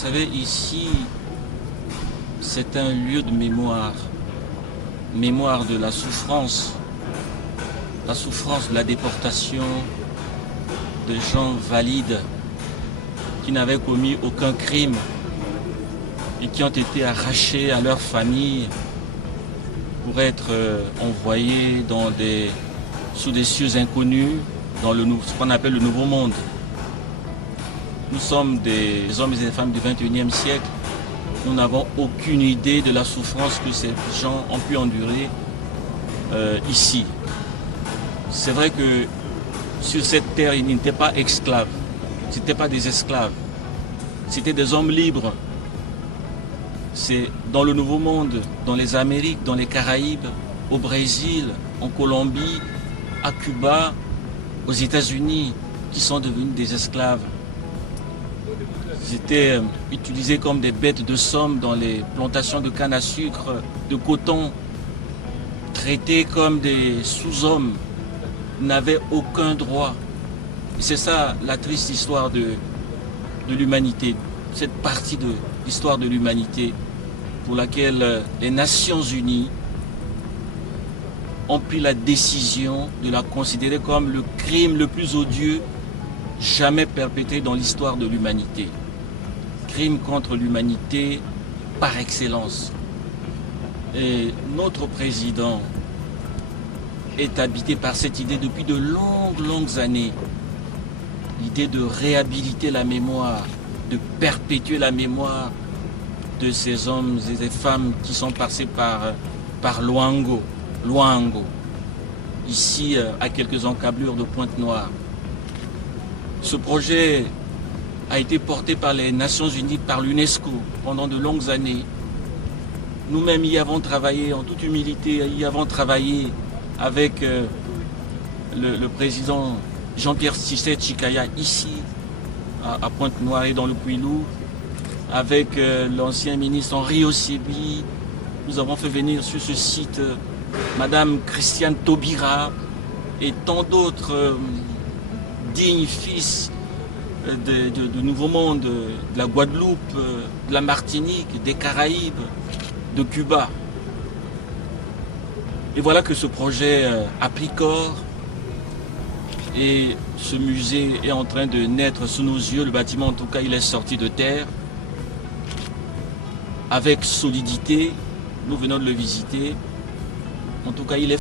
savez, ici, c'est un lieu de mémoire. Mémoire de la souffrance de la déportation de gens valides qui n'avaient commis aucun crime et qui ont été arrachés à leur famille pour être envoyés sous des cieux inconnus dans ce qu'on appelle le Nouveau Monde. Nous sommes des hommes et des femmes du XXIe siècle. Nous n'avons aucune idée de la souffrance que ces gens ont pu endurer ici. C'est vrai que sur cette terre, ils n'étaient pas esclaves. Ce n'étaient pas des esclaves. C'était des hommes libres. C'est dans le Nouveau Monde, dans les Amériques, dans les Caraïbes, au Brésil, en Colombie, à Cuba, aux États-Unis, qui sont devenus des esclaves. Ils étaient utilisés comme des bêtes de somme dans les plantations de canne à sucre, de coton, traités comme des sous-hommes, n'avaient aucun droit. Et c'est ça la triste histoire de l'humanité, cette partie de l'histoire de l'humanité pour laquelle les Nations Unies ont pris la décision de la considérer comme le crime le plus odieux jamais perpétré dans l'histoire de l'humanité. Crime contre l'humanité par excellence. Et notre président est habité par cette idée depuis de longues années. L'idée de réhabiliter la mémoire, de perpétuer la mémoire de ces hommes et ces femmes qui sont passés par Luango, ici à quelques encablures de Pointe-Noire. Ce projet a été porté par les Nations Unies, par l'UNESCO pendant de longues années. Nous-mêmes y avons travaillé, en toute humilité, y avons travaillé avec le président Jean-Pierre Cissé Chikaya ici, à Pointe-Noire et dans le Kouilou, avec l'ancien ministre Henri Ossébi. Nous avons fait venir sur ce site Madame Christiane Taubira et tant d'autres dignes fils de Nouveau Monde, de la Guadeloupe, de la Martinique, des Caraïbes, de Cuba. Et voilà que ce projet a pris corps et ce musée est en train de naître sous nos yeux. Le bâtiment, en tout cas, il est sorti de terre avec solidité. Nous venons de le visiter. En tout cas, il est